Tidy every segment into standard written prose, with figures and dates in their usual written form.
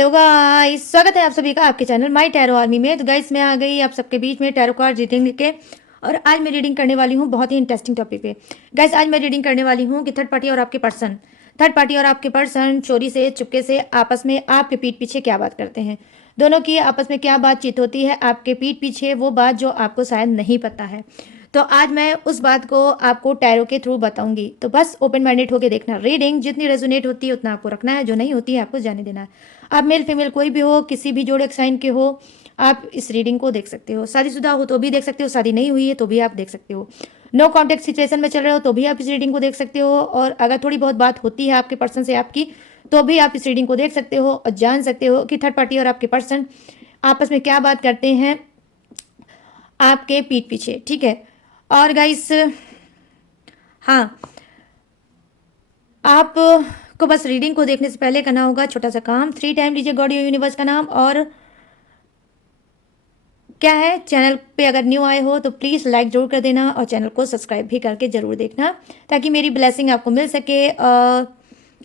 Hello guys, स्वागत है आप सभी का आपके चैनल माय टैरो आर्मी में। तो गाइस मैं आ गई आप सबके बीच में टैरो कार्ड रीडिंग लेके। और आज मैं रीडिंग करने वाली हूँ बहुत ही इंटरेस्टिंग टॉपिक पे। गाइस आज मैं रीडिंग करने वाली हूँ कि थर्ड पार्टी और आपके पर्सन चोरी से चुपके से आपस में आपके पीठ पीछे क्या बात करते हैं। दोनों की आपस में क्या बातचीत होती है आपके पीठ पीछे, वो बात जो आपको शायद नहीं पता है। तो आज मैं उस बात को आपको टैरो के थ्रू बताऊंगी। तो बस ओपन माइंडेड होकर देखना। रीडिंग जितनी रेजोनेट होती है उतना आपको रखना है, जो नहीं होती है आपको जाने देना है। आप मेल फीमेल कोई भी हो, किसी भी जोड़े साइन के हो, आप इस रीडिंग को देख सकते हो। शादीशुदा हो तो भी देख सकते हो, शादी नहीं हुई है तो भी आप देख सकते हो, नो कॉन्टेक्ट सिचुएशन में चल रहे हो तो भी आप इस रीडिंग को देख सकते हो। और अगर थोड़ी बहुत बात होती है आपके पर्सन से आपकी, तो भी आप इस रीडिंग को देख सकते हो और जान सकते हो कि थर्ड पार्टी और आपके पर्सन आपस में क्या बात करते हैं आपके पीठ पीछे। ठीक है। और गाइस हाँ, आप को बस रीडिंग को देखने से पहले करना होगा छोटा सा काम। 3 टाइम लीजिए गॉड या यूनिवर्स का नाम। और क्या है, चैनल पे अगर न्यू आए हो तो प्लीज़ लाइक जरूर कर देना और चैनल को सब्सक्राइब भी करके जरूर देखना, ताकि मेरी ब्लेसिंग आपको मिल सके,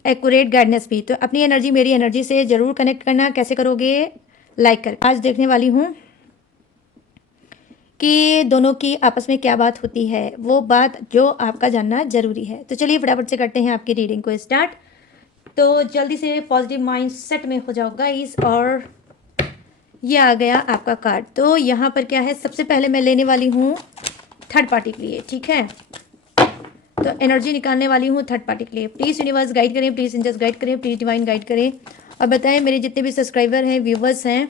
एक्यूरेट गाइडेंस भी। तो अपनी एनर्जी मेरी एनर्जी से ज़रूर कनेक्ट करना। कैसे करोगे? लाइक कर। आज देखने वाली हूँ कि दोनों की आपस में क्या बात होती है, वो बात जो आपका जानना ज़रूरी है। तो चलिए फटाफट से करते हैं आपकी रीडिंग को स्टार्ट। तो जल्दी से पॉजिटिव माइंड सेट में हो जाओ गाइस। और ये आ गया आपका कार्ड। तो यहाँ पर क्या है, सबसे पहले मैं लेने वाली हूँ थर्ड पार्टी के लिए। ठीक है, तो एनर्जी निकालने वाली हूँ थर्ड पार्टी के लिए। प्लीज़ यूनिवर्स गाइड करें, प्लीज़ एंजल्स गाइड करें, प्लीज़ डिवाइन गाइड करें। और बताएं मेरे जितने भी सब्सक्राइबर हैं, व्यूवर्स हैं,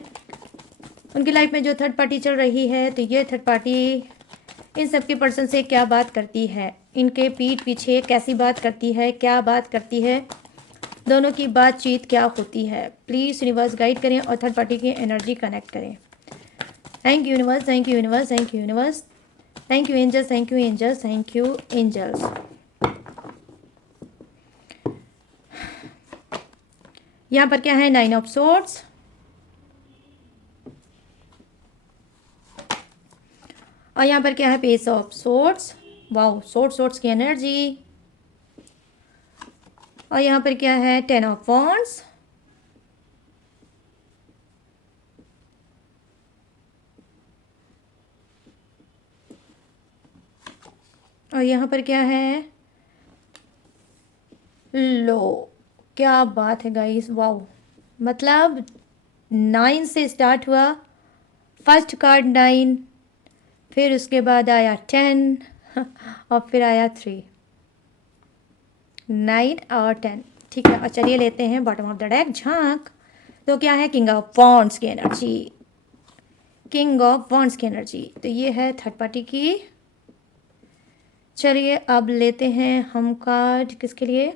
उनकी लाइफ में जो थर्ड पार्टी चल रही है, तो ये थर्ड पार्टी इन सबके पर्सन से क्या बात करती है, इनके पीठ पीछे कैसी बात करती है, क्या बात करती है, दोनों की बातचीत क्या होती है। प्लीज़ यूनिवर्स गाइड करें और थर्ड पार्टी की एनर्जी कनेक्ट करें। Thank you universe, thank you universe, thank you universe, thank you angels, thank you angels, thank you angels. यहाँ पर क्या है, 9 ऑफ सोर्ड्स। और यहाँ पर क्या है, page of swords. Wow, swords की एनर्जी। और यहाँ पर क्या है, 10 ऑफ वॉन्ड्स। और यहाँ पर क्या है, लो। क्या बात है गाइस, वाओ। मतलब 9 से स्टार्ट हुआ, फर्स्ट कार्ड 9, फिर उसके बाद आया 10 और फिर आया 3, 9 और 10। ठीक है, और चलिए लेते हैं बॉटम ऑफ द डेक झांक। तो क्या है, किंग ऑफ वॉन्ड्स की एनर्जी, किंग ऑफ वॉन्ड्स की एनर्जी। तो ये है थर्ड पार्टी की। चलिए अब लेते हैं हम कार्ड किसके लिए,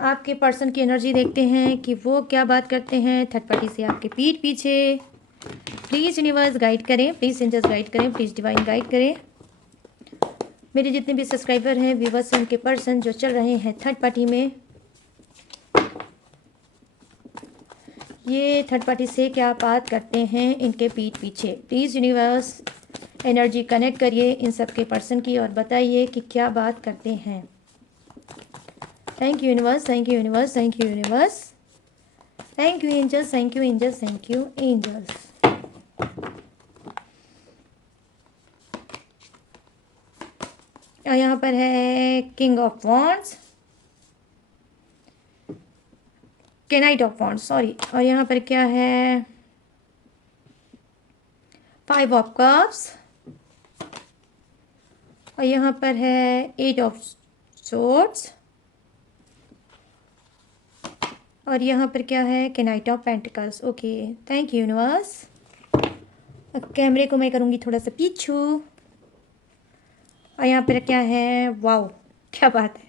आपके पर्सन की एनर्जी देखते हैं कि वो क्या बात करते हैं थर्ड पार्टी से आपके पीठ पीछे। प्लीज़ यूनिवर्स गाइड करें, प्लीज़ एंजल्स गाइड करें, प्लीज़ डिवाइन गाइड करें। मेरे जितने भी सब्सक्राइबर हैं, व्यूवर्स हैं, उनके पर्सन जो चल रहे हैं थर्ड पार्टी में, ये थर्ड पार्टी से क्या बात करते हैं इनके पीठ पीछे। प्लीज़ यूनिवर्स एनर्जी कनेक्ट करिए इन सब के पर्सन की और बताइए कि क्या बात करते हैं। Thank you universe, thank you universe, thank you universe, thank you angels, thank you angels, thank you angels. और यहाँ पर है king of wands, knight of wands, sorry. और यहाँ पर क्या है, 5 ऑफ कप्स। और यहाँ पर है 8 ऑफ सोर्ड्स। और यहाँ पर क्या है, night of pentacles. Okay, thank you universe. कैमरे को मैं करूँगी थोड़ा सा पीछू। और यहाँ पर क्या है, वाओ क्या बात है,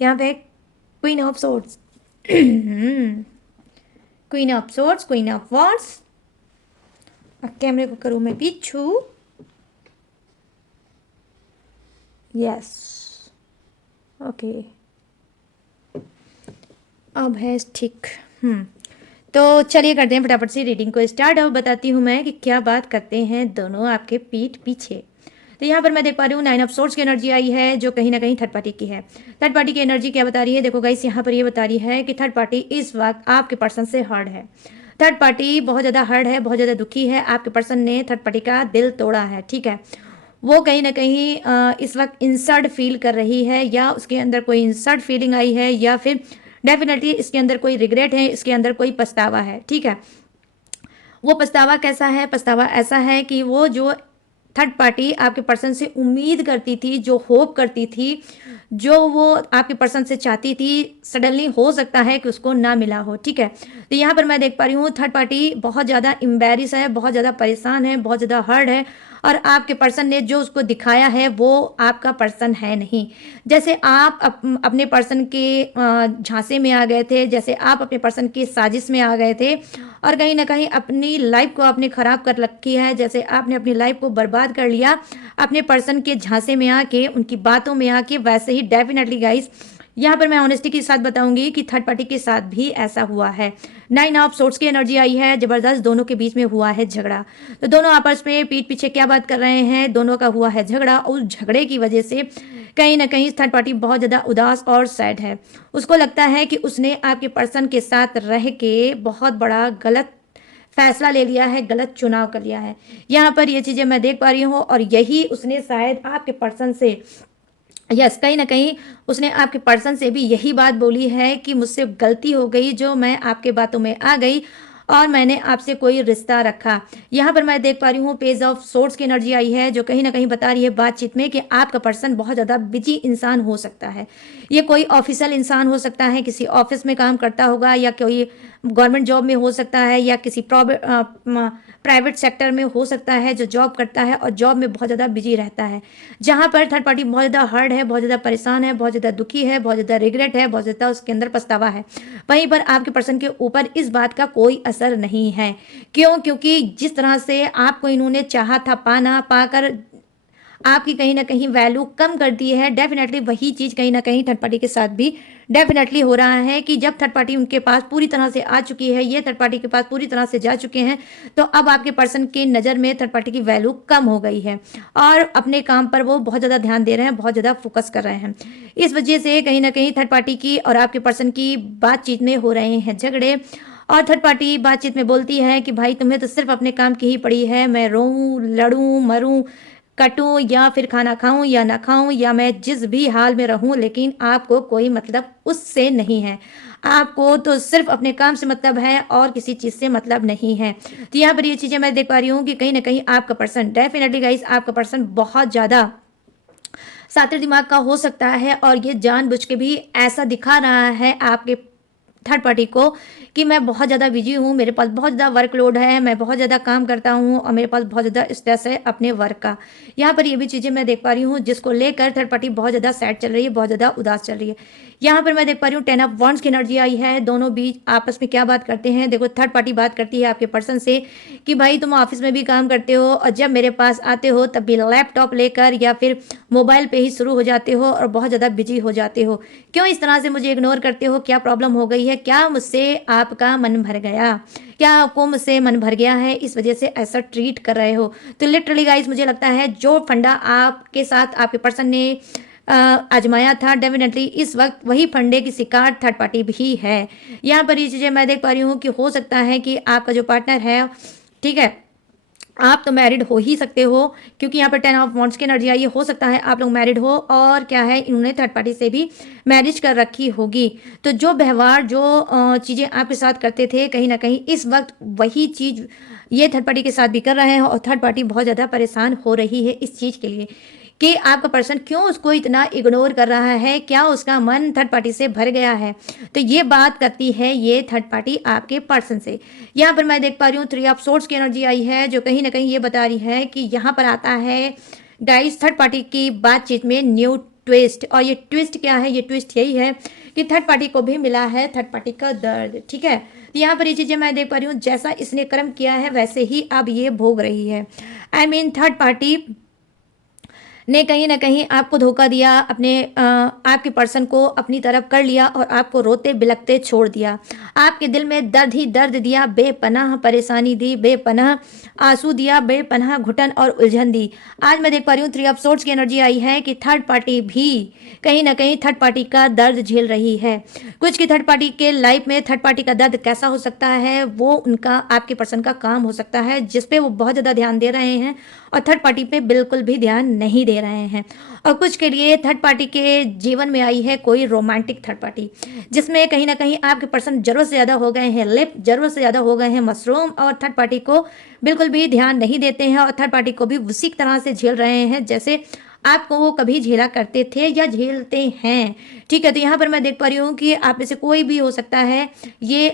यहाँ पे queen of swords, queen of swords, queen of wands. अब कैमरे को करूँ मैं पीछू। यस, ओके, अब है ठीक। तो चलिए करते हैं फटाफट से रीडिंग को स्टार्ट। अब बताती हूँ मैं कि क्या बात करते हैं दोनों आपके पीठ पीछे। तो यहाँ पर मैं देख पा रही हूँ 9 ऑफ सोर्ड्स की एनर्जी आई है जो कहीं ना कहीं थर्ड पार्टी की है। थर्ड पार्टी की एनर्जी क्या बता रही है, देखो गाइस यहाँ पर ये बता रही है कि थर्ड पार्टी इस वक्त आपके पर्सन से हर्ट है। थर्ड पार्टी बहुत ज़्यादा हर्ट है, बहुत ज़्यादा दुखी है। आपके पर्सन ने थर्ड पार्टी का दिल तोड़ा है, ठीक है। वो कहीं ना कहीं इस वक्त इंसल्ट फील कर रही है, या उसके अंदर कोई इंसल्ट फीलिंग आई है, या फिर डेफिनेटली इसके अंदर कोई रिग्रेट है, इसके अंदर कोई पछतावा है, ठीक है। वो पछतावा कैसा है, पछतावा ऐसा है कि वो जो थर्ड पार्टी आपके पर्सन से उम्मीद करती थी, जो होप करती थी, जो वो आपके पर्सन से चाहती थी, सडनली हो सकता है कि उसको ना मिला हो, ठीक है। तो यहाँ पर मैं देख पा रही हूँ थर्ड पार्टी बहुत ज़्यादा एम्बेरस है, बहुत ज़्यादा परेशान है, बहुत ज़्यादा हर्ट है, और आपके पर्सन ने जो उसको दिखाया है वो आपका पर्सन है नहीं। जैसे आप अपने पर्सन के झांसे में आ गए थे, जैसे आप अपने पर्सन की साजिश में आ गए थे, और कहीं ना कहीं अपनी लाइफ को आपने ख़राब कर रखी है, जैसे आपने अपनी लाइफ को बर्बाद कर लिया अपने पर्सन के झांसे में आके, उनकी बातों में आके। वैसे ही डेफिनेटली गाइस यहाँ पर मैं ऑनेस्टी के साथ बताऊंगी कि थर्ड पार्टी के साथ भी ऐसा हुआ है। 9 ऑफ सोर्ड्स की एनर्जी आई है, जबरदस्त दोनों के बीच में हुआ है झगड़ा। तो दोनों आपस में पीठ पीछे क्या बात कर रहे हैं, दोनों का हुआ है झगड़ा, और उस झगड़े की वजह से कहीं ना कहीं थर्ड पार्टी बहुत ज़्यादा उदास और सैड है। उसको लगता है कि उसने आपके पर्सन के साथ रह के बहुत बड़ा गलत फैसला ले लिया है, गलत चुनाव कर लिया है। यहाँ पर ये चीज़ें मैं देख पा रही हूँ, और यही उसने शायद आपके पर्सन से, यस कहीं ना कहीं उसने आपके पर्सन से भी यही बात बोली है कि मुझसे गलती हो गई जो मैं आपके बातों में आ गई और मैंने आपसे कोई रिश्ता रखा। यहाँ पर मैं देख पा रही हूँ पेज ऑफ सोर्ड्स की एनर्जी आई है जो कहीं ना कहीं बता रही है बातचीत में कि आपका पर्सन बहुत ज़्यादा बिजी इंसान हो सकता है। ये कोई ऑफिशियल इंसान हो सकता है, किसी ऑफिस में काम करता होगा, या कोई गवर्नमेंट जॉब में हो सकता है, या किसी प्राइवेट सेक्टर में हो सकता है जो जॉब करता है और जॉब में बहुत ज़्यादा बिजी रहता है। जहाँ पर थर्ड पार्टी बहुत ज़्यादा हर्ट है, बहुत ज़्यादा परेशान है, बहुत ज़्यादा दुखी है, बहुत ज़्यादा रिग्रेट है, बहुत ज़्यादा उसके अंदर पछतावा है। वहीं पर आपके पर्सन के ऊपर इस बात का कोई असर नहीं है। क्यों? क्योंकि जिस तरह से आपको इन्होंने चाहा था, पाना पाकर आपकी कहीं ना कहीं वैल्यू कम कर दी है, डेफिनेटली वही चीज़ कहीं ना कहीं थर्ड पार्टी के साथ भी डेफिनेटली हो रहा है कि जब थर्ड पार्टी उनके पास पूरी तरह से आ चुकी है, ये थर्ड पार्टी के पास पूरी तरह से जा चुके हैं, तो अब आपके पर्सन के नज़र में थर्ड पार्टी की वैल्यू कम हो गई है, और अपने काम पर वो बहुत ज़्यादा ध्यान दे रहे हैं, बहुत ज़्यादा फोकस कर रहे हैं। इस वजह से कहीं ना कहीं थर्ड पार्टी की और आपके पर्सन की बातचीत में हो रहे हैं झगड़े, और थर्ड पार्टी बातचीत में बोलती है कि भाई तुम्हें तो सिर्फ अपने काम की ही पड़ी है, मैं रोऊं, लड़ूं, मरूं, कटूं, या फिर खाना खाऊं या ना खाऊं, या मैं जिस भी हाल में रहूं, लेकिन आपको कोई मतलब उससे नहीं है। आपको तो सिर्फ अपने काम से मतलब है और किसी चीज़ से मतलब नहीं है। तो यहाँ पर ये चीज़ें मैं देख पा रही हूँ कि कहीं ना कहीं आपका पर्सन, डेफिनेटली गाइस आपका पर्सन बहुत ज़्यादा सातिर दिमाग का हो सकता है, और ये जानबूझ के भी ऐसा दिखा रहा है आपके थर्ड पार्टी को कि मैं बहुत ज़्यादा बिजी हूँ, मेरे पास बहुत ज़्यादा वर्कलोड है, मैं बहुत ज़्यादा काम करता हूँ, और मेरे पास बहुत ज़्यादा स्ट्रेस है अपने वर्क का। यहाँ पर ये भी चीज़ें मैं देख पा रही हूँ जिसको लेकर थर्ड पार्टी बहुत ज़्यादा सैड चल रही है, बहुत ज़्यादा उदास चल रही है। यहाँ पर मैं देख पा रही हूँ 10 ऑफ वॉन्ड्स की एनर्जी आई है। दोनों बीच आपस में क्या बात करते हैं, देखो थर्ड पार्टी बात करती है आपके पर्सन से कि भाई तुम ऑफिस में भी काम करते हो, और जब मेरे पास आते हो तब भी लैपटॉप लेकर या फिर मोबाइल पे ही शुरू हो जाते हो और बहुत ज़्यादा बिजी हो जाते हो। क्यों इस तरह से मुझे इग्नोर करते हो, क्या प्रॉब्लम हो गई है, क्या मुझसे आपका मन भर गया, क्या आपको मुझसे मन भर गया है, इस वजह से ऐसा ट्रीट कर रहे हो। तो लिटरली गाइस मुझे लगता है जो फंडा आपके साथ आपके पर्सन ने आजमाया था, डेफिनेटली इस वक्त वही फंडे की शिकार थर्ड पार्टी भी है। यहाँ पर ये चीज़ें मैं देख पा रही हूँ कि हो सकता है कि आपका जो पार्टनर है, ठीक है, आप तो मैरिड हो ही सकते हो, क्योंकि यहाँ पर 10 ऑफ वॉन्ड्स की एनर्जी आई है। हो सकता है आप लोग मैरिड हो, और क्या है इन्होंने थर्ड पार्टी से भी मैरिज कर रखी होगी। तो जो व्यवहार, जो चीज़ें आपके साथ करते थे, कहीं ना कहीं इस वक्त वही चीज़ ये थर्ड पार्टी के साथ भी कर रहे हैं, और थर्ड पार्टी बहुत ज़्यादा परेशान हो रही है इस चीज़ के लिए कि आपका पर्सन क्यों उसको इतना इग्नोर कर रहा है, क्या उसका मन थर्ड पार्टी से भर गया है। तो ये बात करती है ये थर्ड पार्टी आपके पर्सन से। यहाँ पर मैं देख पा रही हूँ 3 ऑफ सोर्ड्स की एनर्जी आई है जो कहीं ना कहीं ये बता रही है कि यहाँ पर आता है गाइस थर्ड पार्टी की बातचीत में न्यू ट्विस्ट। और ये ट्विस्ट क्या है, ये ट्विस्ट यही है कि थर्ड पार्टी को भी मिला है थर्ड पार्टी का दर्द, ठीक है। तो यहाँ पर ये चीज़ें मैं देख पा रही हूँ, जैसा इसने कर्म किया है वैसे ही अब ये भोग रही है। आई मीन थर्ड पार्टी ने कहीं न कहीं आपको धोखा दिया, आपके पर्सन को अपनी तरफ कर लिया और आपको रोते बिलखते छोड़ दिया। आपके दिल में दर्द ही दर्द दिया, बेपनाह परेशानी दी, बेपनाह आंसू दिया, बेपनाह घुटन और उलझन दी। आज मैं देख पा रही हूँ 3 ऑफ सोर्ड्स की एनर्जी आई है कि थर्ड पार्टी भी कहीं न कहीं थर्ड पार्टी का दर्द झेल रही है। कुछ की थर्ड पार्टी के लाइफ में थर्ड पार्टी का दर्द कैसा हो सकता है, वो उनका आपके पर्सन का काम हो सकता है जिस पे वो बहुत ज़्यादा ध्यान दे रहे हैं और थर्ड पार्टी पे बिल्कुल भी ध्यान नहीं दे रहे हैं। और कुछ के लिए थर्ड पार्टी के जीवन में आई है कोई रोमांटिक थर्ड पार्टी, जिसमें कहीं ना कहीं आपके पर्सन जरूरत से ज़्यादा हो गए हैं लिप, जरूरत से ज़्यादा हो गए हैं मशरूम और थर्ड पार्टी को बिल्कुल भी ध्यान नहीं देते हैं और थर्ड पार्टी को भी उसी तरह से झेल रहे हैं जैसे आपको वो कभी झेला करते थे या झेलते हैं। ठीक है, तो यहाँ पर मैं देख पा रही हूँ कि आप में से कोई भी हो सकता है, ये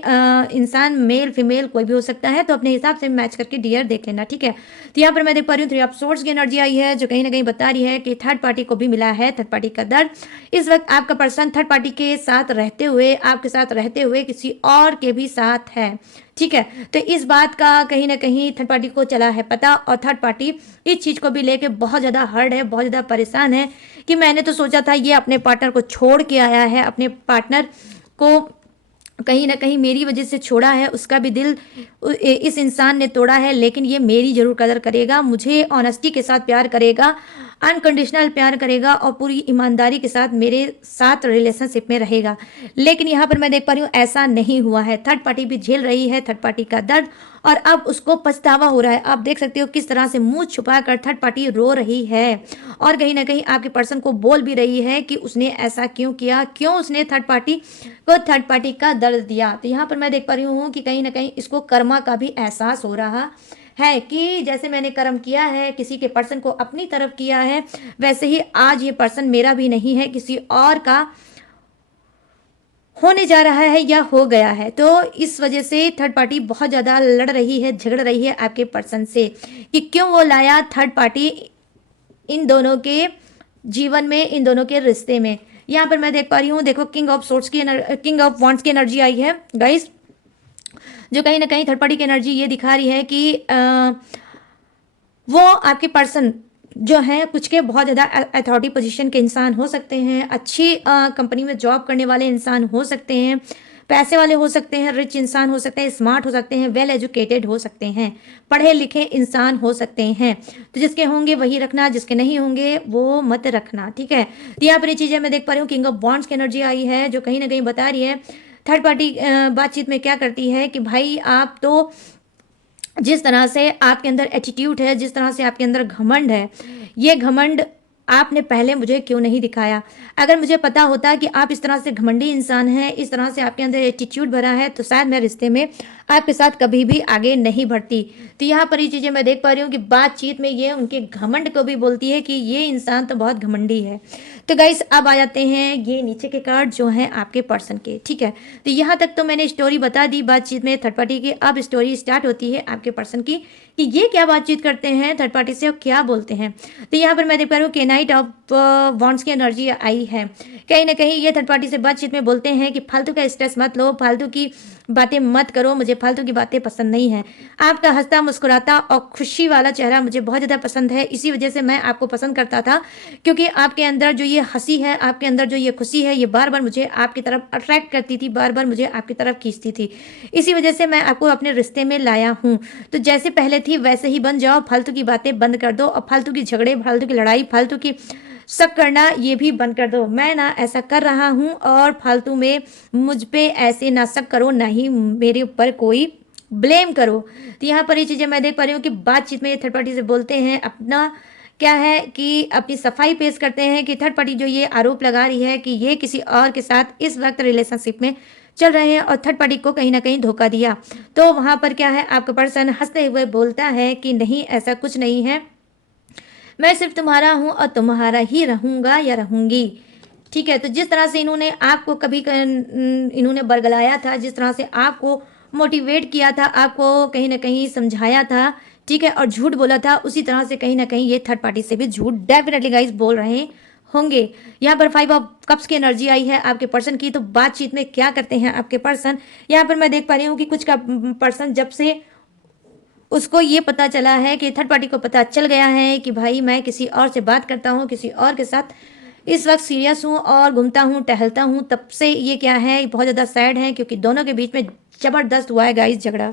इंसान मेल फीमेल कोई भी हो सकता है, तो अपने हिसाब से मैच करके डियर देख लेना। ठीक है, तो यहाँ पर मैं देख पा रही हूँ 3 ऑफ सोर्ड्स की एनर्जी आई है जो कहीं ना कहीं बता रही है कि थर्ड पार्टी को भी मिला है थर्ड पार्टी का दर्द। इस वक्त आपका पर्सन थर्ड पार्टी के साथ रहते हुए, आपके साथ रहते हुए किसी और के भी साथ है। ठीक है, तो इस बात का कहीं ना कहीं थर्ड पार्टी को चला है पता और थर्ड पार्टी इस चीज़ को भी लेके बहुत ज़्यादा हर्ट है, बहुत ज़्यादा परेशान है कि मैंने तो सोचा था ये अपने पार्टनर को छोड़ के आया है, अपने पार्टनर को कहीं ना कहीं मेरी वजह से छोड़ा है, उसका भी दिल इस इंसान ने तोड़ा है, लेकिन ये मेरी जरूर कदर करेगा, मुझे ऑनेस्टी के साथ प्यार करेगा, अनकंडीशनल प्यार करेगा और पूरी ईमानदारी के साथ मेरे साथ रिलेशनशिप में रहेगा। लेकिन यहाँ पर मैं देख पा रही हूँ ऐसा नहीं हुआ है। थर्ड पार्टी भी झेल रही है थर्ड पार्टी का दर्द और अब उसको पछतावा हो रहा है। आप देख सकते हो किस तरह से मुंह छुपाकर थर्ड पार्टी रो रही है और कहीं ना कहीं आपके पर्सन को बोल भी रही है कि उसने ऐसा क्यों किया, क्यों उसने थर्ड पार्टी का दर्द दिया। तो यहाँ पर मैं देख पा रही हूँ कि कहीं ना कहीं इसको कर्मा का भी एहसास हो रहा है कि जैसे मैंने कर्म किया है, किसी के पर्सन को अपनी तरफ किया है, वैसे ही आज ये पर्सन मेरा भी नहीं है, किसी और का होने जा रहा है या हो गया है। तो इस वजह से थर्ड पार्टी बहुत ज़्यादा लड़ रही है, झगड़ रही है आपके पर्सन से कि क्यों वो लाया थर्ड पार्टी इन दोनों के जीवन में, इन दोनों के रिश्ते में। यहाँ पर मैं देख पा रही हूँ, देखो किंग ऑफ वॉन्ड्स की एनर्जी आई है गाइस, जो कहीं ना कहीं थर्ड पार्टी की एनर्जी ये दिखा रही है कि वो आपके पर्सन जो है कुछ के बहुत ज़्यादा अथॉरिटी पोजीशन के इंसान हो सकते हैं, अच्छी कंपनी में जॉब करने वाले इंसान हो सकते हैं, पैसे वाले हो सकते हैं, रिच इंसान हो सकते हैं, स्मार्ट हो सकते हैं, वेल एजुकेटेड हो सकते हैं, पढ़े लिखे इंसान हो सकते हैं। तो जिसके होंगे वही रखना, जिसके नहीं होंगे वो मत रखना। ठीक है, तो यहाँ पर ये चीज़ें मैं देख पा रही हूँ किंग ऑफ वॉन्ड्स की एनर्जी आई है जो कहीं ना कहीं बता रही है थर्ड पार्टी बातचीत में क्या करती है कि भाई आप तो जिस तरह से आपके अंदर एटीट्यूड है, जिस तरह से आपके अंदर घमंड है, ये घमंड आपने पहले मुझे क्यों नहीं दिखाया। अगर मुझे पता होता कि आप इस तरह से घमंडी इंसान हैं, इस तरह से आपके अंदर एटीट्यूड भरा है, तो शायद मैं रिश्ते में आपके साथ कभी भी आगे नहीं बढ़ती। तो यहाँ पर ये चीज़ें मैं देख पा रही हूँ कि बातचीत में ये उनके घमंड को भी बोलती है कि ये इंसान तो बहुत घमंडी है। तो गाइस अब आ जाते हैं ये नीचे के कार्ड जो हैं आपके पर्सन के। ठीक है, तो यहाँ तक तो मैंने स्टोरी बता दी बातचीत में थर्ड पार्टी की। अब स्टोरी स्टार्ट होती है आपके पर्सन की कि ये क्या बातचीत करते हैं थर्ड पार्टी से और क्या बोलते हैं। तो यहाँ पर मैं देख पा रही हूँ कि नाइट ऑफ वॉन्ड्स की एनर्जी आई है। कहीं ना कहीं ये थर्ड पार्टी से बातचीत में बोलते हैं कि फालतू का स्ट्रेस मत लो, फालतू की बातें मत करो, मुझे फालतू की बातें पसंद नहीं है। आपका हंसता मुस्कुराता और खुशी वाला चेहरा मुझे बहुत ज़्यादा पसंद है, इसी वजह से मैं आपको पसंद करता था, क्योंकि आपके अंदर जो ये हंसी है, आपके अंदर जो ये खुशी है, ये बार बार मुझे आपकी तरफ अट्रैक्ट करती थी, बार बार मुझे आपकी तरफ खींचती थी। इसी वजह से मैं आपको अपने रिश्ते में लाया हूँ। तो जैसे पहले थी वैसे ही बन जाओ, फालतू की बातें बंद कर दो और फालतू की झगड़े, फालतू की लड़ाई, फालतू की शक करना ये भी बंद कर दो। मैं ना ऐसा कर रहा हूँ और फालतू में मुझ पे ऐसे ना शक करो, ना ही मेरे ऊपर कोई ब्लेम करो। तो यहाँ पर ये चीज़ें मैं देख पा रही हूँ कि बातचीत में थर्ड पार्टी से बोलते हैं, अपना क्या है कि अपनी सफाई पेश करते हैं कि थर्ड पार्टी जो ये आरोप लगा रही है कि ये किसी और के साथ इस वक्त रिलेशनशिप में चल रहे हैं और थर्ड पार्टी को कहीं ना कहीं धोखा दिया। तो वहाँ पर क्या है, आपका पर्सन हंसते हुए बोलता है कि नहीं, ऐसा कुछ नहीं है, मैं सिर्फ तुम्हारा हूँ और तुम्हारा ही रहूँगा या रहूँगी। ठीक है, तो जिस तरह से इन्होंने आपको इन्होंने बरगलाया था, जिस तरह से आपको मोटिवेट किया था, आपको कहीं ना कहीं समझाया था, ठीक है, और झूठ बोला था, उसी तरह से कहीं ना कहीं ये थर्ड पार्टी से भी झूठ डेफिनेटली गाइस बोल रहे होंगे। यहाँ पर 5 ऑफ कप्स की एनर्जी आई है आपके पर्सन की। तो बातचीत में क्या करते हैं आपके पर्सन, यहाँ पर मैं देख पा रही हूँ कि कुछ का पर्सन जब से उसको ये पता चला है कि थर्ड पार्टी को पता चल गया है कि भाई मैं किसी और से बात करता हूँ, किसी और के साथ इस वक्त सीरियस हूँ और घूमता हूँ, टहलता हूँ। तब से ये क्या है, बहुत ज़्यादा सैड है, क्योंकि दोनों के बीच में ज़बरदस्त हुआ है गाइस झगड़ा।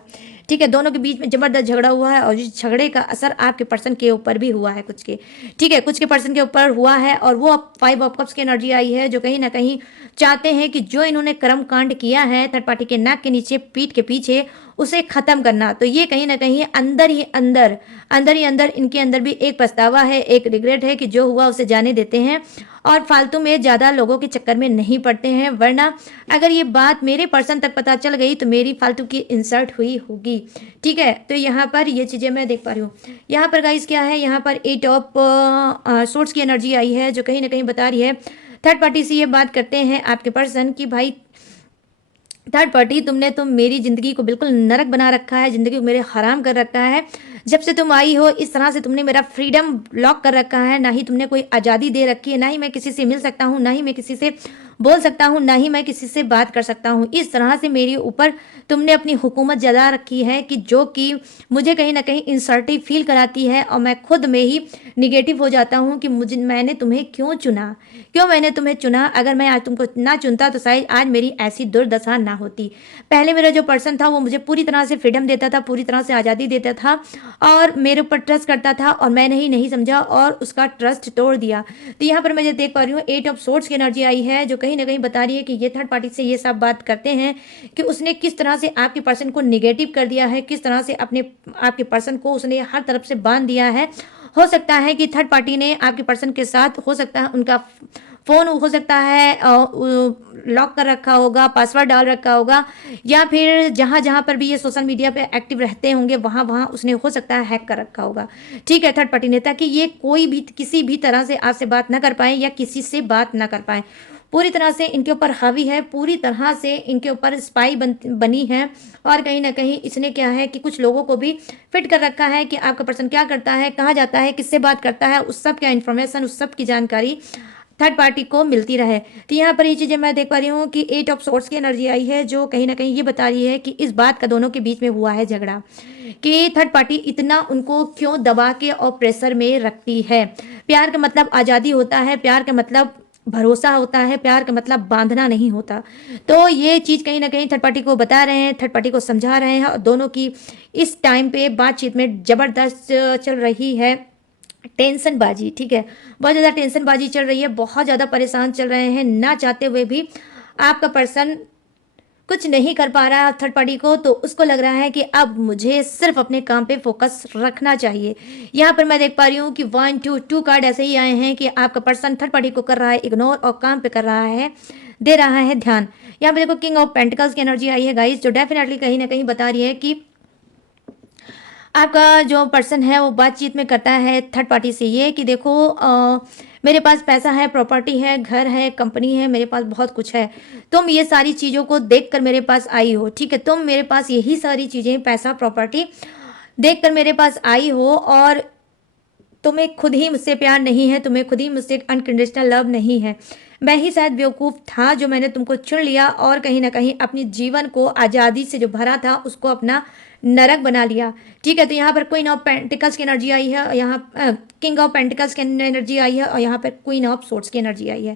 ठीक है, दोनों के बीच में ज़बरदस्त झगड़ा हुआ है और इस झगड़े का असर आपके पर्सन के ऊपर भी हुआ है कुछ के। ठीक है, कुछ के पर्सन के ऊपर हुआ है और वो अब 5 ऑफ कप्स की एनर्जी आई है, जो कहीं ना कहीं चाहते हैं कि जो इन्होंने कर्म कांड किया है थर्ड पार्टी के नाक के नीचे, पीठ के पीछे, उसे खत्म करना। तो ये कहीं ना कहीं अंदर ही अंदर इनके अंदर भी एक पछतावा है, एक रिग्रेट है कि जो हुआ उसे जाने देते हैं और फालतू में ज़्यादा लोगों के चक्कर में नहीं पड़ते हैं। वरना अगर ये बात मेरे पर्सन तक पता चल गई तो मेरी फालतू की इंसल्ट हुई होगी। ठीक है, तो यहाँ पर ये चीज़ें मैं देख पा रही हूँ। यहाँ पर गाइस क्या है, यहाँ पर 8 ऑफ सोर्ड्स की एनर्जी आई है, जो कहीं ना कहीं बता रही है थर्ड पार्टी से ये बात करते हैं आपके पर्सन कि भाई थर्ड पार्टी, तुमने तो मेरी ज़िंदगी को बिल्कुल नरक बना रखा है, ज़िंदगी को मेरे हराम कर रखा है। जब से तुम आई हो इस तरह से तुमने मेरा फ्रीडम लॉक कर रखा है, ना ही तुमने कोई आज़ादी दे रखी है, ना ही मैं किसी से मिल सकता हूँ, ना ही मैं किसी से बोल सकता हूँ, ना ही मैं किसी से बात कर सकता हूँ। इस तरह से मेरे ऊपर तुमने अपनी हुकूमत जला रखी है कि जो कि मुझे कहीं ना कहीं इंसल्टिव फील कराती है और मैं खुद में ही निगेटिव हो जाता हूँ कि मैंने तुम्हें क्यों चुना, क्यों मैंने तुम्हें चुना। अगर मैं आज तुमको ना चुनता तो शायद आज मेरी ऐसी दुर्दशा ना होती। पहले मेरा जो पर्सन था वो मुझे पूरी तरह से फ्रीडम देता था, पूरी तरह से आज़ादी देता था और मेरे ऊपर ट्रस्ट करता था और मैंने ही नहीं समझा और उसका ट्रस्ट तोड़ दिया। तो यहाँ पर मैं जो देख पा रही हूँ 8 ऑफ सोर्ड्स की एनर्जी आई है, जो कहीं ना कहीं बता रही है कि ये थर्ड पार्टी से ये सब बात करते हैं कि उसने किस तरह से आपके पर्सन को निगेटिव कर दिया है, किस तरह से अपने आपके पर्सन को उसने हर तरफ से बांध दिया है। हो सकता है कि थर्ड पार्टी ने आपके पर्सन के साथ, हो सकता है उनका फ़ोन हो सकता है लॉक कर रखा होगा, पासवर्ड डाल रखा होगा, या फिर जहाँ जहाँ पर भी ये सोशल मीडिया पे एक्टिव रहते होंगे वहाँ वहाँ उसने हो सकता है हैक कर रखा होगा। ठीक है, थर्ड पार्टी ने, ताकि ये कोई भी किसी भी तरह से आपसे बात ना कर पाए या किसी से बात ना कर पाए। पूरी तरह से इनके ऊपर हावी है, पूरी तरह से इनके ऊपर स्पाई बनी है और कहीं ना कहीं इसने क्या है कि कुछ लोगों को भी फिट कर रखा है कि आपका पर्सन क्या करता है, कहाँ जाता है, किससे बात करता है, उस सब क्या इन्फॉर्मेशन, उस सब की जानकारी थर्ड पार्टी को मिलती रहे। तो यहाँ पर ये चीज़ें मैं देख पा रही हूँ कि 8 ऑफ सोर्ड्स की एनर्जी आई है, जो कहीं ना कहीं ये बता रही है कि इस बात का दोनों के बीच में हुआ है झगड़ा, कि थर्ड पार्टी इतना उनको क्यों दबा के और प्रेशर में रखती है। प्यार का मतलब आज़ादी होता है, प्यार का मतलब भरोसा होता है, प्यार का मतलब बांधना नहीं होता। तो ये चीज़ कहीं ना कहीं थर्ड पार्टी को बता रहे हैं, थर्ड पार्टी को समझा रहे हैं और दोनों की इस टाइम पे बातचीत में ज़बरदस्त चल रही है टेंशन बाजी। ठीक है, बहुत ज़्यादा टेंशन बाजी चल रही है, बहुत ज़्यादा परेशान चल रहे हैं, ना चाहते हुए भी आपका पर्सन कुछ नहीं कर पा रहा है थर्ड पार्टी को, तो उसको लग रहा है कि अब मुझे सिर्फ अपने काम पे फोकस रखना चाहिए। यहाँ पर मैं देख पा रही हूँ कि 1 2 2 कार्ड ऐसे ही आए हैं कि आपका पर्सन थर्ड पार्टी को कर रहा है इग्नोर और काम पे कर रहा है, दे रहा है ध्यान। यहाँ पे देखो किंग ऑफ पेंटिकल्स की एनर्जी आई है गाइस, जो डेफिनेटली कहीं ना कहीं बता रही है कि आपका जो पर्सन है वो बातचीत में करता है थर्ड पार्टी से ये कि देखो मेरे पास पैसा है, प्रॉपर्टी है, घर है, कंपनी है, मेरे पास बहुत कुछ है। तुम ये सारी चीज़ों को देखकर मेरे पास आई हो। ठीक है, तुम मेरे पास यही सारी चीज़ें, पैसा, प्रॉपर्टी देखकर मेरे पास आई हो और तुम्हें खुद ही मुझसे प्यार नहीं है, तुम्हें खुद ही मुझसे अनकंडीशनल लव नहीं है। मैं ही शायद बेवकूफ़ था जो मैंने तुमको चुन लिया और कहीं ना कहीं अपनी जीवन को आज़ादी से जो भरा था उसको अपना नरक बना लिया। ठीक है, तो यहाँ पर क्वीन ऑफ पेंटिकल्स की एनर्जी आई है, यहाँ किंग ऑफ पेंटिकल्स की एनर्जी आई है और यहाँ पर क्वीन ऑफ सोर्ड्स की एनर्जी आई है,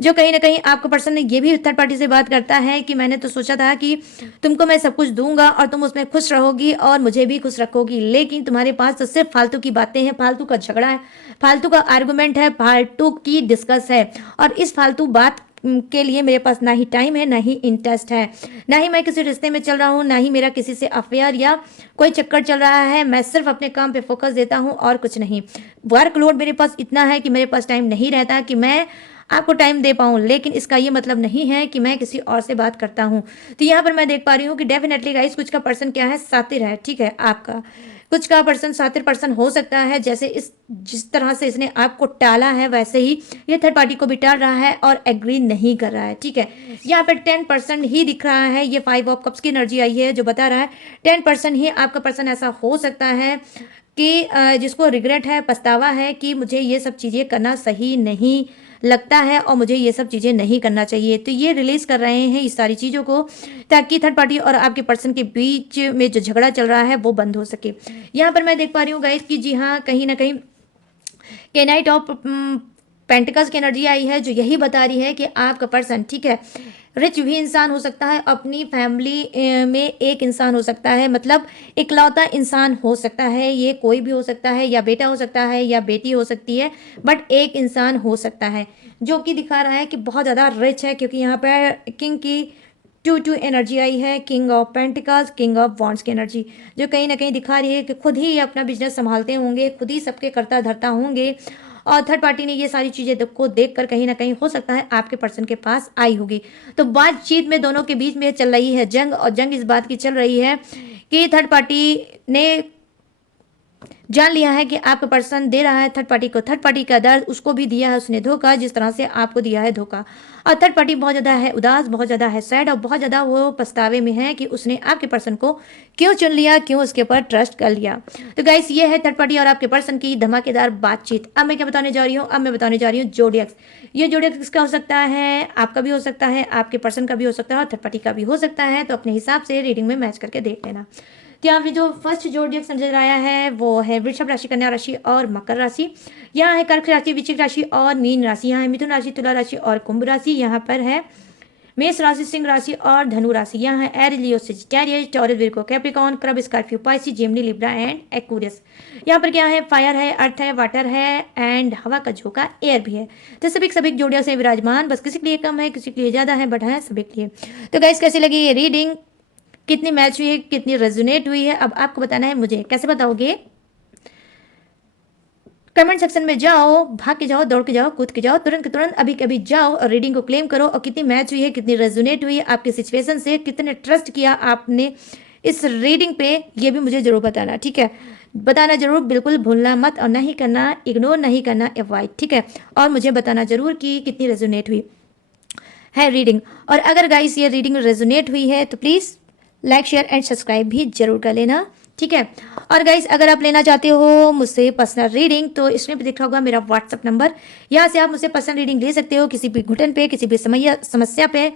जो कहीं ना कहीं आपका पर्सन ने ये भी थर्ड पार्टी से बात करता है कि मैंने तो सोचा था कि तुमको मैं सब कुछ दूंगा और तुम उसमें खुश रहोगी और मुझे भी खुश रखोगी, लेकिन तुम्हारे पास तो सिर्फ फालतू की बातें हैं, फालतू का झगड़ा है, फालतू का आर्गुमेंट है, फालतू की डिस्कस है और इस फालतू बात के लिए मेरे पास ना ही टाइम है, ना ही इंटरेस्ट है, ना ही मैं किसी रिश्ते में चल रहा हूँ, ना ही मेरा किसी से अफेयर या कोई चक्कर चल रहा है। मैं सिर्फ अपने काम पे फोकस देता हूँ और कुछ नहीं। वर्कलोड मेरे पास इतना है कि मेरे पास टाइम नहीं रहता कि मैं आपको टाइम दे पाऊँ, लेकिन इसका ये मतलब नहीं है कि मैं किसी और से बात करता हूँ। तो यहाँ पर मैं देख पा रही हूँ कि डेफिनेटली गाइस कुछ का पर्सन क्या है, सातिर है। ठीक है, आपका कुछ का पर्सन सातिर पर्सन हो सकता है, जैसे इस जिस तरह से इसने आपको टाला है वैसे ही ये थर्ड पार्टी को भी टाल रहा है और एग्री नहीं कर रहा है। ठीक है, यहाँ पर 10% ही दिख रहा है, ये 5 ऑफ कप्स की एनर्जी आई है जो बता रहा है 10% ही आपका पर्सन ऐसा हो सकता है कि जिसको रिग्रेट है, पछतावा है कि मुझे ये सब चीज़ें करना सही नहीं लगता है और मुझे ये सब चीज़ें नहीं करना चाहिए। तो ये रिलीज कर रहे हैं इस सारी चीज़ों को, ताकि थर्ड पार्टी और आपके पर्सन के बीच में जो झगड़ा चल रहा है वो बंद हो सके। यहाँ पर मैं देख पा रही हूँ गाइस कि जी हाँ, कहीं ना कहीं के नाइट ऑफ पेंटिकल्स की एनर्जी आई है, जो यही बता रही है कि आपका पर्सन, ठीक है, रिच भी इंसान हो सकता है, अपनी फैमिली में एक इंसान हो सकता है, मतलब इकलौता इंसान हो सकता है। ये कोई भी हो सकता है, या बेटा हो सकता है या बेटी हो सकती है, बट एक इंसान हो सकता है जो कि दिखा रहा है कि बहुत ज़्यादा रिच है, क्योंकि यहाँ पर किंग की 2 एनर्जी आई है, king of pentacles, king of wands की एनर्जी, जो कहीं ना कहीं दिखा रही है कि खुद ही अपना बिजनेस संभालते होंगे, खुद ही सबके करता धरता होंगे, और थर्ड पार्टी ने ये सारी चीज़ें को देखकर कहीं ना कहीं हो सकता है आपके पर्सन के पास आई होगी। तो बातचीत में दोनों के बीच में चल रही है जंग, और जंग इस बात की चल रही है कि थर्ड पार्टी ने जान लिया है कि आपका पर्सन दे रहा है थर्ड पार्टी को, थर्ड पार्टी का दर्द उसको भी दिया है उसने धोखा, जिस तरह से आपको दिया है धोखा। और थर्ड पार्टी बहुत ज़्यादा है उदास, बहुत ज़्यादा है सैड, और बहुत ज़्यादा वो पछतावे में है कि उसने आपके पर्सन को क्यों चुन लिया, क्यों उसके ऊपर ट्रस्ट कर लिया। तो गाइस, ये है थर्ड पार्टी और आपके पर्सन की धमाकेदार बातचीत। अब मैं क्या बताने जा रही हूँ, अब मैं बताने जा रही हूँ जोडियक्स। ये जोडियक्स किसका हो सकता है, आपका भी हो सकता है, आपके पर्सन का भी हो सकता है, और थर्ड पार्टी का भी हो सकता है। तो अपने हिसाब से रीडिंग में मैच करके देख लेना। तो यहाँ पे जो फर्स्ट जोडियक नजर आया है वो है वृषभ राशि, कन्या राशि और मकर राशि। यहाँ है कर्क राशि, वृश्चिक राशि और मीन राशि। यहाँ है मिथुन राशि, तुला राशि और कुंभ राशि। यहाँ पर है मेष राशि, सिंह राशि और धनु राशि। यहाँ है Aries, Leo, Sagittarius, Taurus, Virgo, Capricorn, crab, Scorpio, Pisces, Gemini, Libra and Aquarius. यहाँ पर क्या है, फायर है, अर्थ है, वाटर है एंड हवा का झोंका एयर भी है। तो सभी सभी जोड़ियों से विराजमान, बस किसी के लिए कम है, किसी के लिए ज्यादा है, बट है सभी के लिए। तो गाइस, कैसी लगी ये रीडिंग, कितनी मैच हुई है, कितनी रेजोनेट हुई है, अब आपको बताना है। मुझे कैसे बताओगे, कमेंट सेक्शन में जाओ, भाग के जाओ, दौड़ के जाओ, कूद के जाओ, तुरंत के तुरंत अभी कभी जाओ और रीडिंग को क्लेम करो, और कितनी मैच हुई है, कितनी रेजोनेट हुई है आपके सिचुएशन से, कितने ट्रस्ट किया आपने इस रीडिंग पे, ये भी मुझे जरूर बताना, ठीक है। बताना जरूर, बिल्कुल भूलना मत, और नहीं करना, इग्नोर नहीं करना, अवॉइड, ठीक है। और मुझे बताना जरूर कि कितनी रेजोनेट हुई है रीडिंग। और अगर गाइस ये रीडिंग रेजोनेट हुई है तो please like, share and subscribe भी जरूर कर लेना, ठीक है। और गाइस, अगर आप लेना चाहते हो मुझसे पर्सनल रीडिंग, तो इसमें भी दिख रहा होगा मेरा व्हाट्सअप नंबर, यहाँ से आप मुझसे पर्सनल रीडिंग ले सकते हो, किसी भी घुटन पे, किसी भी समस्या पे,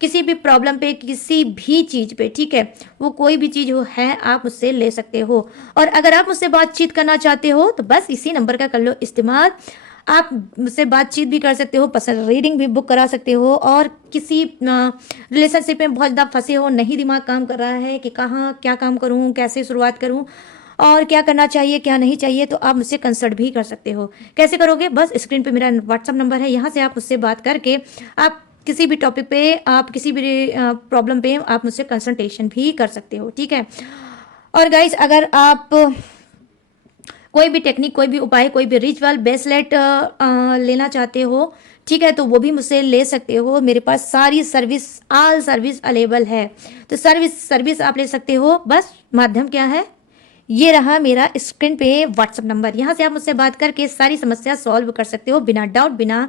किसी भी प्रॉब्लम पे, किसी भी चीज़ पे, ठीक है। वो कोई भी चीज़ हो है, आप मुझसे ले सकते हो। और अगर आप मुझसे बातचीत करना चाहते हो तो बस इसी नंबर का कर लो इस्तेमाल। आप मुझसे बातचीत भी कर सकते हो, पर्सनल रीडिंग भी बुक करा सकते हो, और किसी रिलेशनशिप में बहुत ज़्यादा फंसे हो, नहीं दिमाग काम कर रहा है कि कहाँ क्या काम करूँ, कैसे शुरुआत करूँ, और क्या करना चाहिए क्या नहीं चाहिए, तो आप मुझसे कंसल्ट भी कर सकते हो। कैसे करोगे, बस स्क्रीन पे मेरा व्हाट्सअप नंबर है, यहाँ से आप मुझसे बात करके आप किसी भी टॉपिक पे, आप किसी भी प्रॉब्लम पे आप मुझसे कंसल्टेशन भी कर सकते हो, ठीक है। और गाइस, अगर आप कोई भी टेक्निक, कोई भी उपाय, कोई भी रिचुअल, ब्रेसलेट लेना चाहते हो, ठीक है, तो वो भी मुझसे ले सकते हो। मेरे पास सारी सर्विस, ऑल सर्विस अवेलेबल है। तो सर्विस आप ले सकते हो। बस माध्यम क्या है, ये रहा मेरा स्क्रीन पे व्हाट्सअप नंबर, यहाँ से आप मुझसे बात करके सारी समस्या सॉल्व कर सकते हो, बिना डाउट, बिना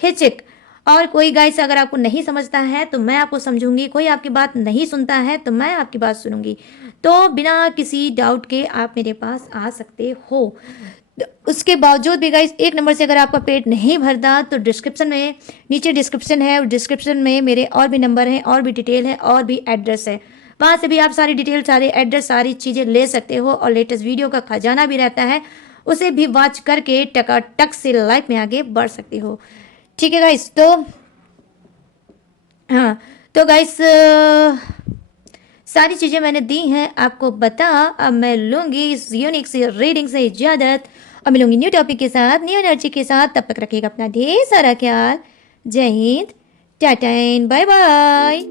हिचक। और कोई गाइस अगर आपको नहीं समझता है तो मैं आपको समझूंगी, कोई आपकी बात नहीं सुनता है तो मैं आपकी बात सुनूंगी। तो बिना किसी डाउट के आप मेरे पास आ सकते हो। उसके बावजूद भी गाइस, एक नंबर से अगर आपका पेट नहीं भरता तो डिस्क्रिप्शन में, नीचे डिस्क्रिप्शन है, डिस्क्रिप्शन में मेरे और भी नंबर हैं, और भी डिटेल है, और भी एड्रेस है, वहाँ से भी आप सारी डिटेल, सारे एड्रेस, सारी चीज़ें ले सकते हो। और लेटेस्ट वीडियो का खजाना भी रहता है, उसे भी वॉच करके टकाटक से लाइफ में आगे बढ़ सकते हो, ठीक है गाइस। तो हाँ, तो गाइस सारी चीज़ें मैंने दी हैं आपको बता। अब मैं लूँगी इस यूनिक से रीडिंग से इजाज़त, और मिलूंगी न्यू टॉपिक के साथ, न्यू एनर्जी के साथ। तब तक रखिएगा अपना ढेर सारा ख्याल। जय हिंद, टाटा एंड बाय बाय।